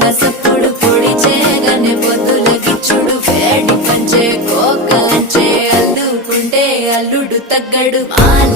చెప్పుల సప్పుడు పొడి చేయగానే పొద్దుల గిచ్చుడు వేడి పంచే కోకలంచే అల్లుకుంటే అల్లుడు తగ్గడు మాల